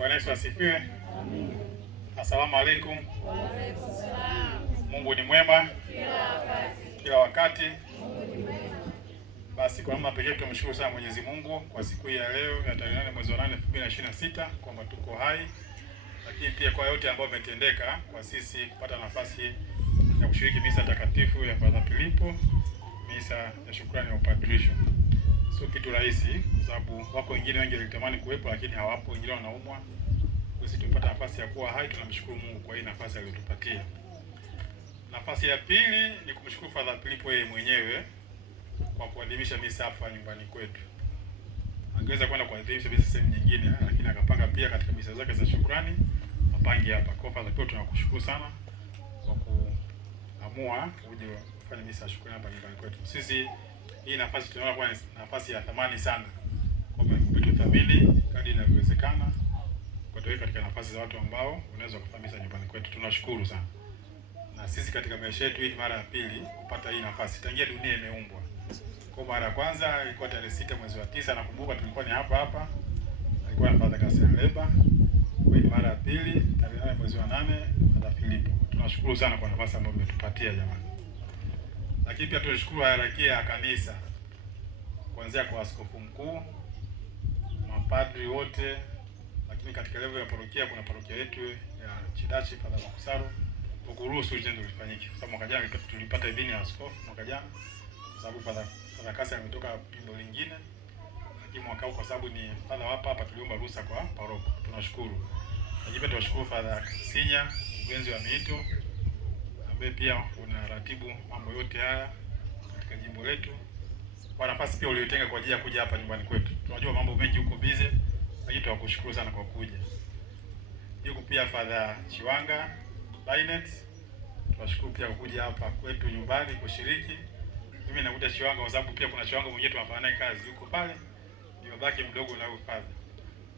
Bwana Yesu asifiwe. Amen. Asalamu alaykum. Wa alaykum salaam. Mungu ni mwema kila wakati. Mungu ni mwema. Basi kwa namna pekee tumshukuru sana Mwenyezi Mungu kwa siku hii ya leo ya tarehe 8 mwezi wa 8 2026 kwamba tuko hai, lakini pia kwa yote ambayo umetendeka kwa sisi kupata nafasi ya kushiriki misa takatifu ya Padre Filipo, misa ya shukrani ya upadrisho. Sio kitu rahisi kwa sababu wako wengine wengi walitamani kuwepo lakini hawapo, wengine wanaumwa. Sisi tumepata nafasi ya kuwa hai, tunamshukuru Mungu kwa hii nafasi aliyotupatia. Nafasi ya pili ni kumshukuru Padre Filipo yeye mwenyewe kwa kuadhimisha misa hapa nyumbani kwetu. Angeweza kwenda kuadhimisha misa sehemu nyingine, lakini akapanga pia katika misa zake za shukrani apange hapa. Kwa Padre Filipo tunakushukuru sana kwa kuamua uje kufanya misa ya shukrani hapa nyumbani kwetu. Sisi hii nafasi tunaona kuwa ni nafasi ya thamani sana, kwamba umetuthamini kadri inavyowezekana kwa tuwe katika nafasi za watu ambao unaweza kufanya misa nyumbani kwetu. Tunashukuru sana. Na sisi katika maisha yetu hii mara ya pili kupata hii nafasi tangia dunia imeumbwa. Kwa mara ya kwanza ilikuwa tarehe 6 mwezi wa 9, nakumbuka tulikuwa ni hapa. Alikuwa na Padre Kaseleba. Kwa hii mara ya pili tarehe 8 mwezi wa 8 Padre Filipo. Tunashukuru sana kwa nafasi ambayo umetupatia jamani. Lakini pia tunashukuru hierarkia ya kanisa. Kuanzia kwa askofu mkuu, mapadri wote, lakini katika level ya parokia kuna parokia yetu ya Chidachi Padre Makusaro kuruhusu tendo lifanyike. Kwa sababu mwaka jana tulipata idhini ya askofu mwaka jana. Kwa sababu Padre Kasi ametoka jimbo lingine. Lakini mwaka huu kwa sababu ni padre hapa tuliomba ruhusa kwa paroko. Tunashukuru. Lakini pia tunashukuru Padre Sinya, mwenzi wa miito, ambaye pia unaratibu mambo yote haya katika jimbo letu. Kwa nafasi pia uliotenga kwa ajili ya kuja hapa nyumbani kwetu. Tunajua mambo mengi huko busy, lakini tunakushukuru sana kwa kuja. Yuko pia Padre Chiwanga Bainet, tunashukuru pia kuja hapa kwetu nyumbani kushiriki. Mimi nakuja Chiwanga kwa sababu pia kuna Chiwanga mwingine tunafanya naye kazi yuko pale. Ndio baki mdogo na huyo Padre.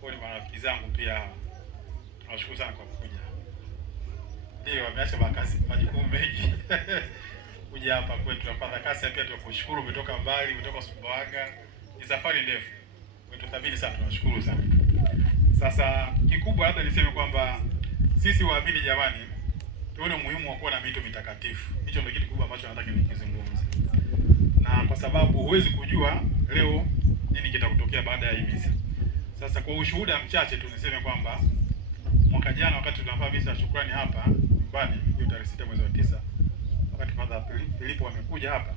Kwa ni marafiki zangu pia hawa. Tunashukuru sana kwa kuja. Ndio wameacha makazi majukumu mengi. Kuja hapa kwetu Padre Kasi pia tunakushukuru, umetoka mbali, umetoka Sumbawanga. Ni safari ndefu. Umetuthamini sana, tunashukuru sana. Sasa kikubwa labda niseme kwamba sisi waamini jamani, tuone umuhimu wa kuwa na mito mitakatifu. Hicho ndio kitu kikubwa ambacho nataka nikizungumze. Na kwa sababu huwezi kujua leo nini kitakutokea baada ya hii misa. Sasa kwa ushuhuda mchache tu niseme kwamba mwaka jana wakati tunafanya misa ya shukrani hapa nyumbani, hiyo tarehe 6 mwezi wa 9, wakati Padre Filipo amekuja hapa,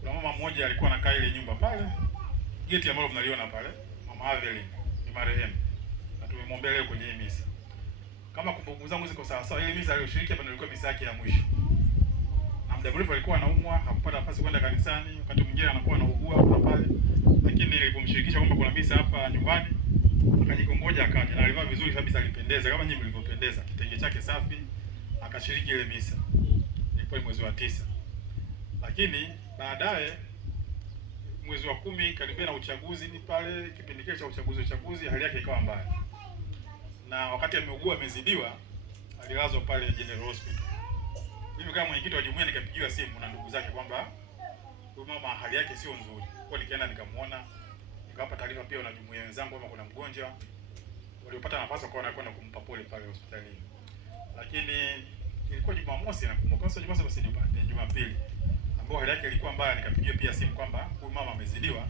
kuna mama mmoja alikuwa anakaa ile nyumba pale, geti ambalo mnaliona pale, Mama Avelin ni marehemu. Na tumemwombea leo kwenye hii misa. Kama kumbukumbu zangu ziko sawa sawa, ile misa aliyoshiriki hapa ilikuwa misa yake ya mwisho. Na muda mrefu alikuwa anaumwa, hakupata nafasi kwenda kanisani, wakati mwingine anakuwa anaugua hapa pale. Lakini nilipomshirikisha kwamba kuna misa hapa nyumbani, akajikongoja akaja. Na alivaa vizuri kabisa, alipendeza kama nyinyi mlivyopendeza. Kitenge chake safi, akashiriki ile misa. Ilikuwa mwezi wa 9. Lakini baadaye mwezi wa 10 karibia na uchaguzi ni pale, kipindi kile cha uchaguzi hali yake ikawa mbaya. Na wakati ameugua amezidiwa, alilazwa pale General Hospital. Mimi kama mwenyekiti wa jumuiya nikapigiwa simu na ndugu zake kwamba huyu mama hali yake sio nzuri. Kwa nikaenda nikamuona, nikawapa taarifa pia na jumuiya wenzangu kwamba kuna mgonjwa. Waliopata nafasi wakaona kwenda kumpa pole pale hospitalini. Lakini ilikuwa Jumamosi nakumbuka, sio Jumamosi basi ni Jumapili, ambapo hali yake ilikuwa mbaya. Nikapigiwa pia simu kwamba huyu mama amezidiwa,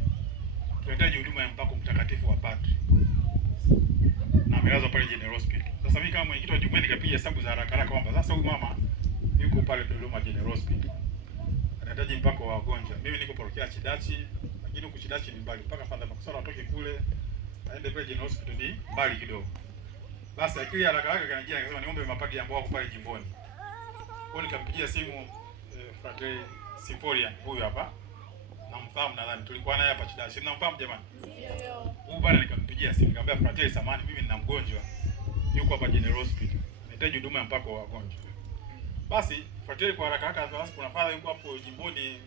tunahitaji huduma ya mpako mtakatifu wa padri, na amelazwa pale General Hospital. Sasa mimi kama mwenyekiti wa jumuiya nikapiga hesabu za haraka haraka kwamba sasa huyu mama yuko pale Dodoma General Hospital, anahitaji mpako wa wagonjwa. Mimi niko parokia Chidachi, lakini huko Chidachi ni mbali, mpaka Padre Makusaro atoke kule aende pale General Hospital ni mbali kidogo. Basi akili haraka haraka kanijia, nikasema niombe mapadri ambao wako pale jimboni. Kwa nikampigia simu Frate Symphorian huyu hapa. Namfahamu nadhani tulikuwa naye hapa Chidachi. Mnamfahamu jamani? Ndio. Huyu bwana nikampigia simu, nikamwambia Frate samani, mimi nina mgonjwa yuko hapa General Hospital, nahitaji huduma ya mpako wa wagonjwa. Basi Frate kwa haraka haraka, basi kuna father yuko hapo jimboni,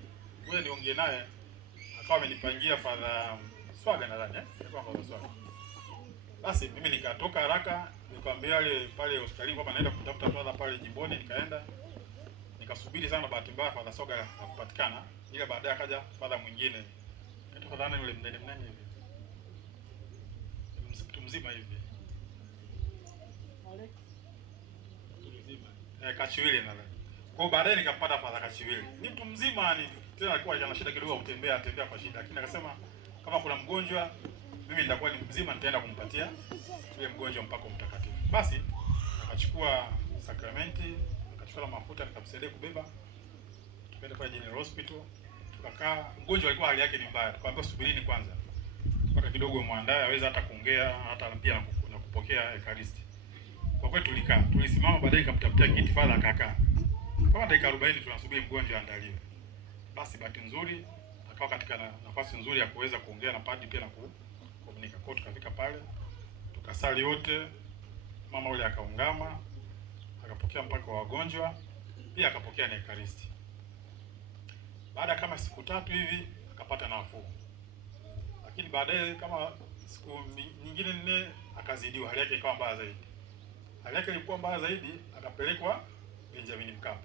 wewe niongee naye. Akawa amenipangia Father Swaga nadhani ilikuwa Father Swaga. Basi mimi nikatoka haraka nikamwambia wale pale hospitalini kwamba naenda kutafuta father pale jimboni. Nikaenda nikasubiri sana, bahati mbaya Father Swaga hakupatikana, ila baadaye akaja father mwingine. Father yule mnene hivi. mzima hivi. Kachiwili nadhani. Kwa baadaye nikampata Padre Kachiwili. Ni mtu mzima, ni tena alikuwa ana shida kidogo kutembea kwa shida, lakini akasema kama kuna mgonjwa mimi nitakuwa ni mzima, nitaenda kumpatia yule mgonjwa mpako mtakatifu. Basi akachukua sakramenti, akachukua mafuta, nikamsaidia kubeba. Tukaenda pale General Hospital, tukakaa. Mgonjwa alikuwa hali yake ni mbaya. Tukamwambia subirini kwanza mpaka kidogo muandae aweza hata kuongea, hata pia na kupokea Ekaristi. Kwa kweli tulikaa, tulisimama, baadaye nikamtafutia kiti, Padre akakaa. Kama dakika 40 tunasubiri mgonjwa aandaliwe. Basi bahati nzuri akawa katika nafasi nzuri ya kuweza kuongea na padri pia na kukomunika. Kwa tukafika pale, tukasali wote, mama yule akaungama, akapokea mpaka wa wagonjwa, pia akapokea na Ekaristi. Baada kama siku 3 hivi akapata nafuu. Lakini baadaye kama siku nyingine 4 akazidiwa, hali yake ikawa mbaya zaidi. Hali yake ilikuwa mbaya zaidi, akapelekwa Benjamin Mkapa.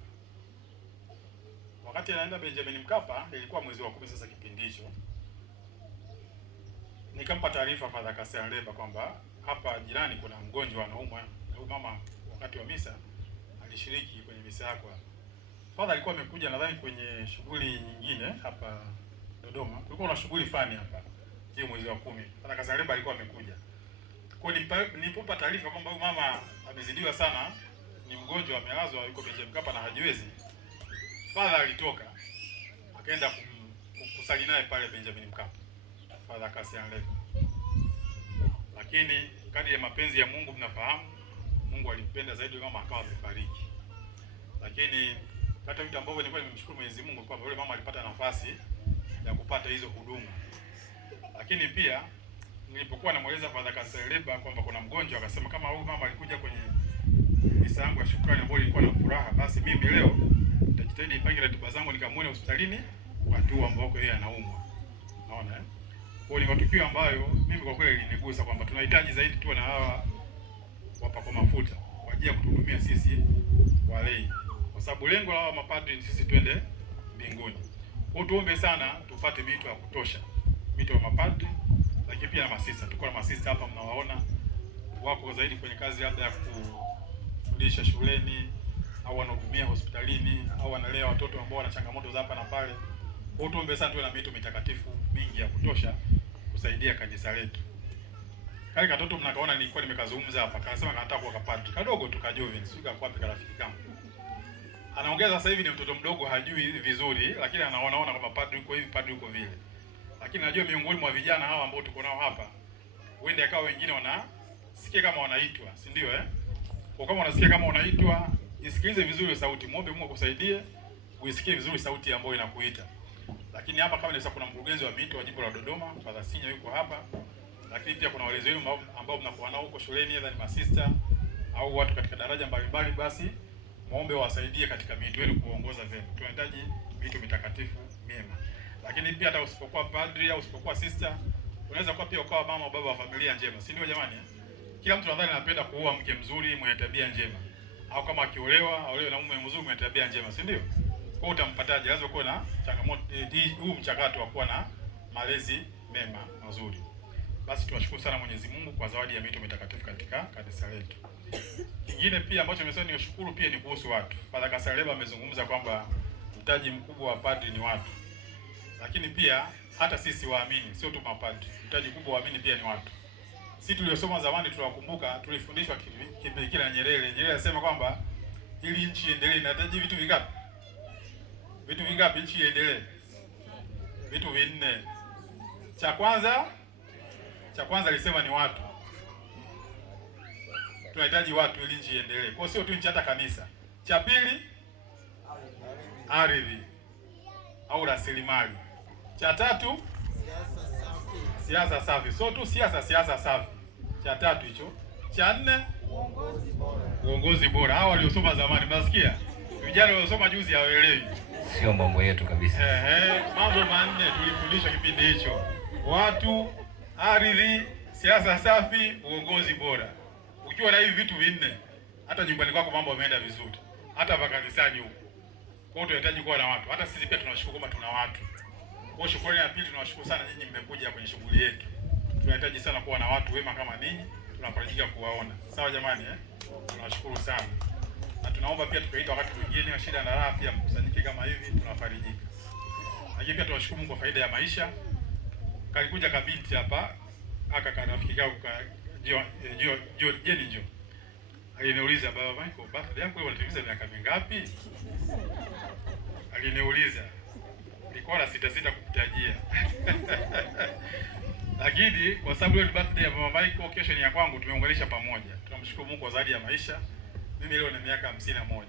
Wakati anaenda Benjamin Mkapa, ilikuwa mwezi wa 10 sasa kipindi hicho. Nikampa taarifa Padre Kaserleba kwamba hapa jirani kuna mgonjwa anaumwa. Na huyu mama wakati wa misa alishiriki kwenye misa yako. Padre alikuwa amekuja nadhani kwenye shughuli nyingine hapa Dodoma. Kulikuwa na shughuli fulani hapa. Hiyo mwezi wa 10. Padre Kaserleba alikuwa amekuja. Kwa nilipopa taarifa kwamba huyu mama amezidiwa sana, ni mgonjwa amelazwa yuko Benjamin Mkapa na hajiwezi. Padre alitoka akaenda kusali naye pale Benjamin Mkapa, Padre Kaserleba. Lakini kadri ya mapenzi ya Mungu, mnafahamu Mungu alimpenda zaidi kama akawa amefariki. Lakini hata vitu ambavyo nilikuwa nimemshukuru Mwenyezi Mungu kwamba yule mama alipata nafasi ya kupata hizo huduma. Lakini pia nilipokuwa namueleza Padre Kaserleba kwamba kuna mgonjwa, akasema kama huyu mama alikuja kwenye misa yangu ya shukrani ambayo ilikuwa na furaha, basi mimi leo nitajitahidi nipange ratiba zangu nikamuone hospitalini wakati huo ambao yeye anaumwa. Unaona Kwa ni matukio ambayo mimi kwa kweli ilinigusa kwamba tunahitaji zaidi tuwe na hawa wapako mafuta kwa ajili ya kutuhudumia sisi walei. Kwa sababu lengo la mapadri ni sisi twende mbinguni. Kwa tuombe sana tupate mito ya kutosha. Mito ya mapadri, lakini pia na masista. Tuko na masista hapa mnawaona wako zaidi kwenye kazi labda ya kufundisha shuleni au wanahudumia hospitalini au wanalea watoto ambao wana changamoto za hapa na pale. Kwa tuombe sana tuwe na mito mitakatifu mingi ya kutosha kusaidia kanisa letu. Kale katoto mnakaona nilikuwa nimekazungumza hapa, kanasema kanataka kuwa kapadri. Kadogo tu kajoven, sio kwa wapi rafiki kama. Anaongeza sasa hivi ni mtoto mdogo hajui vizuri, lakini anaona kwamba padri yuko hivi, padri yuko vile. Lakini najua miongoni mwa vijana hawa ambao tuko nao hapa, wende akawa wengine wanasikia kama wanaitwa, si ndio Kwa kama unasikia kama unaitwa, isikilize vizuri sauti, muombe Mungu akusaidie uisikie vizuri sauti ambayo inakuita. Lakini hapa kama nilisa kuna mkurugenzi wa mito wa jimbo la Dodoma, Padre Sinya yuko hapa. Lakini pia kuna walezi wenu ambao mnakuwa nao huko shuleni, aidha ni masista au watu katika daraja mbalimbali, basi muombe wasaidie katika mito yenu kuongoza vyema. Tunahitaji mito mitakatifu mema. Lakini pia hata usipokuwa padri au usipokuwa sister, unaweza kuwa pia ukawa mama au baba wa familia njema. Si ndio jamani? Kila mtu nadhani anapenda kuoa mke mzuri mwenye tabia njema. Au kama akiolewa, aolewe na mume mzuri mwenye tabia njema, si ndio? Kwa utampataje? Lazima kuwa na changamoto huu mchakato wa kuwa na malezi mema mazuri. Basi tunashukuru sana Mwenyezi Mungu kwa zawadi ya mito mitakatifu katika kanisa letu. Kingine pia ambacho nimesema niwashukuru pia ni kuhusu watu. Padre Kaserleba amezungumza kwamba mtaji mkubwa wa padri ni watu. Lakini pia hata sisi waamini, sio tu mapadri, mtaji mkubwa wa waamini pia ni watu. Sisi tuliosoma zamani tunakumbuka, tulifundishwa kipindi kile na Nyerere. Nyerere alisema kwamba ili nchi iendelee inahitaji vitu vingapi? Vitu vingapi nchi iendelee? Vitu vinne. Cha kwanza alisema ni watu. Tunahitaji watu ili nchi iendelee. Kwa sio tu nchi, hata kanisa. Cha pili, ardhi au rasilimali. Cha tatu, siasa safi. Sio tu siasa safi. Cha tatu hicho. Cha nne, uongozi bora. Hao waliosoma zamani, mnasikia? Vijana waliosoma juzi hawaelewi. Sio mambo yetu kabisa. Mambo manne tulifundishwa kipindi hicho. Watu, ardhi, siasa safi, uongozi bora. Ukiwa na hivi vitu vinne, hata nyumbani kwako mambo yameenda vizuri. Hata kanisani huko. Kwa hiyo tunahitaji kuwa na watu. Hata sisi pia tunashukuru kwamba tuna watu. Kwa shukrani ya pili tunawashukuru sana nyinyi mmekuja kwenye shughuli yetu. tunahitaji sana kuwa na watu wema kama ninyi, tunafarijika kuwaona. Sawa jamani Tunawashukuru sana. Na tunaomba pia tukaita wakati mwingine wa shida na raha pia mkusanyike kama hivi, tunafarijika. Lakini pia tunashukuru Mungu kwa faida ya maisha. Kalikuja kabinti hapa, aka rafiki yangu Jeni. Aliniuliza, baba Michael, birthday yako leo unatimiza miaka mingapi? Aliniuliza. Nilikuwa na sita kukutajia. Lakini kwa sababu leo ni birthday ya mama Michael, kesho ni ya kwangu, tumeunganisha pamoja. Tunamshukuru Mungu kwa zawadi ya maisha. Mimi leo na miaka 51.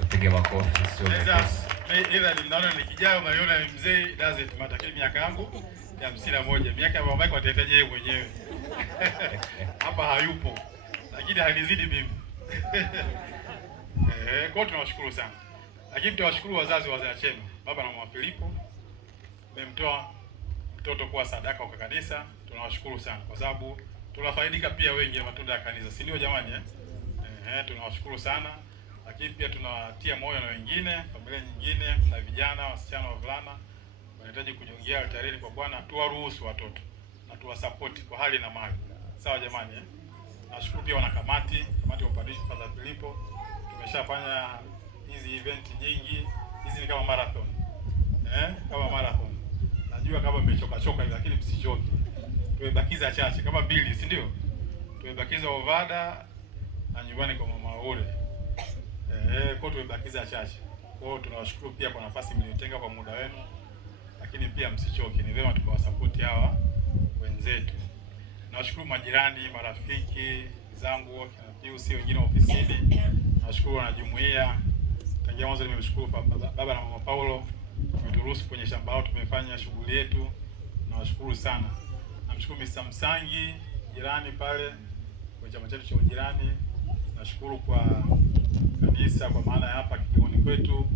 Tupige makofi sio makofi. Ila ninaona nikijao naiona mzee doesn't matter, lakini miaka yangu ya 51. Miaka ya mama Michael atahitaji yeye mwenyewe. Hapa hayupo. Lakini hanizidi mimi. Kwa tunawashukuru sana. Lakini tunawashukuru wazazi wa Chema, baba na mama Filipo. Mmemtoa mtoto kuwa sadaka kwa kanisa. Tunawashukuru sana kwa sababu tunafaidika pia wengi na matunda ya kanisa. Si ndio jamani tunawashukuru sana. Lakini pia tunawatia moyo na wengine, familia nyingine na vijana, wasichana, wavulana wanahitaji kujiungia altarini kwa Bwana. Tuwaruhusu watoto na tuwasupport kwa hali na mali. Sawa jamani Nashukuru pia kamati ya upadishi Father Filipo. Tumeshafanya hizi event nyingi. Hizi ni kama marathon. Kama marathon. Najua kama mmechoka hivi lakini msichoke. Tumebakiza chache kama mbili, si ndio? Tumebakiza Ovada na nyumbani kwa mama ule. Kwa tumebakiza chache. Kwa hiyo tunawashukuru pia kwa nafasi mliotenga kwa muda wenu. Lakini pia msichoke. Ni vyema tukawasupport hawa wenzetu. Nawashukuru majirani, marafiki zangu wote na Pius wengine ofisini. Nawashukuru wanajumuiya. Tangia mwanzo nimemshukuru baba na mama Paulo. Wameturuhusu kwenye shamba lao tumefanya shughuli yetu. Nawashukuru sana. Namshukuru Mr. Msangi, jirani pale kwa chama chetu cha ujirani. Nashukuru kwa kanisa kwa maana ya hapa Kigoni kwetu.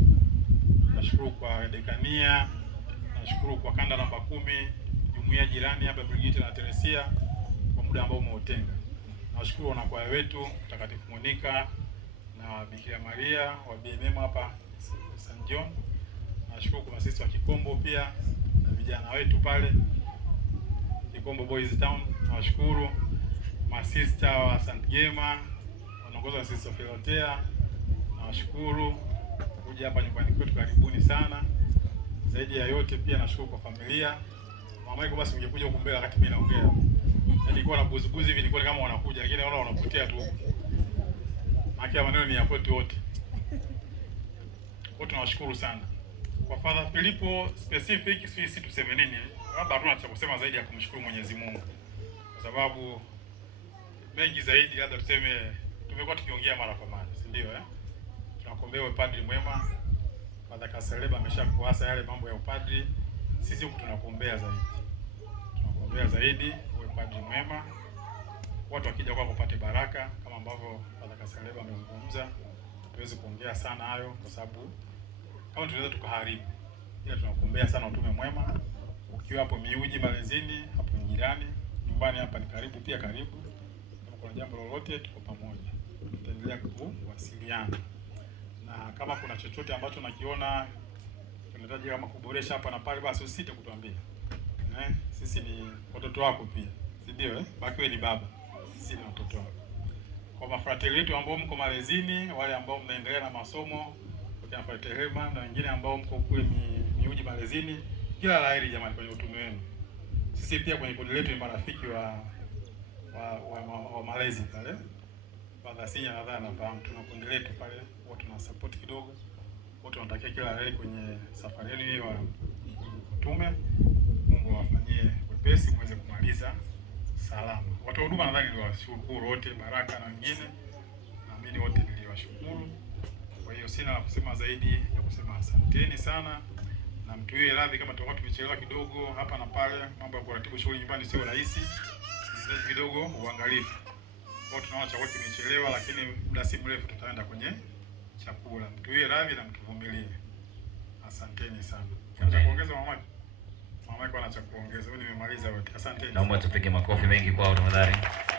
Nashukuru kwa dekania. Nashukuru kwa kanda namba 10, jumuiya jirani hapa Brigiti na Teresia kwa muda ambao umeutenga. Nashukuru wanakwaya wetu Mtakatifu Monica na Bikira Maria wa BMM hapa St. John. Nashukuru kwa sisi wa Kikombo pia na vijana wetu pale Kikombo Boys Town. Nashukuru masista wa St. Gema wanaongozwa na Sister Filotea. Nashukuru kuja hapa nyumbani kwetu, karibuni sana. Zaidi ya yote pia nashukuru kwa familia. Mama Michael, basi ungekuja huko mbele wakati mimi naongea. Nilikuwa na buzubuzi hivi, nilikuwa kama wanakuja lakini naona wanapotea tu. Maana maneno ni ya kwetu wote. Wote tunawashukuru sana. Kwa Father Filipo specific sisi tuseme nini? Labda hatuna cha kusema zaidi ya kumshukuru Mwenyezi Mungu. Kwa sababu mengi zaidi labda tuseme tumekuwa tukiongea mara kwa mara, si ndio Tunakuombea upadri mwema. Father Kaseleba ameshakuasa yale mambo ya upadri. Sisi huku tunakuombea zaidi. Tunakuombea zaidi uwe padri mwema. Watu wakija kwako kupata baraka kama ambavyo Father Kaseleba amezungumza. Tuweze kuongea sana hayo kwa sababu kama tunaweza tukaharibu. Ila tunakuombea sana utume mwema. Ukiwa hapo Miuji Malezini, hapo jirani, nyumbani hapa ni karibu pia karibu. Kama kuna jambo lolote tuko pamoja. Tutaendelea kuwasiliana. Na kama kuna chochote ambacho nakiona tunahitaji kama kuboresha hapa na pale, basi usite kutuambia. Sisi ni watoto wako pia. Si ndio Baki wewe ni baba. Sisi ni watoto wako. Kwa mafrateli wetu ambao mko Malezini, wale ambao mnaendelea na masomo kwa Faterema na wengine ambao mko kule Miuji Malezini, kila laheri jamani kwenye utume wenu. Sisi pia kwenye kundi letu ni marafiki wa malezi pale. Father Sinya nadhani nafahamu tuna kundi letu pale, wote tuna support kidogo. Wote tunatakia kila laheri kwenye safari yenu hiyo ya utume. Mungu awafanyie wepesi muweze kumaliza salama. Watu wa huduma nadhani niliwashukuru wote, Baraka na wengine. Naamini wote niliwashukuru. Kwa hiyo sina la kusema zaidi ya kusema asanteni sana. Na mtuwie radhi kama tutakuwa tumechelewa kidogo hapa na pale. Mambo ya kuratibu shughuli nyumbani sio rahisi. Sisi kidogo uangalifu. Kwa tunaona chakula kimechelewa lakini muda si mrefu tutaenda kwenye chakula. Mtuwie radhi na mtuvumilie. Asanteni sana. Nataka kuongeza mama. Mama yako ana cha kuongeza. Mimi nimemaliza wote. Asanteni. Naomba tupige makofi mengi kwao tafadhali.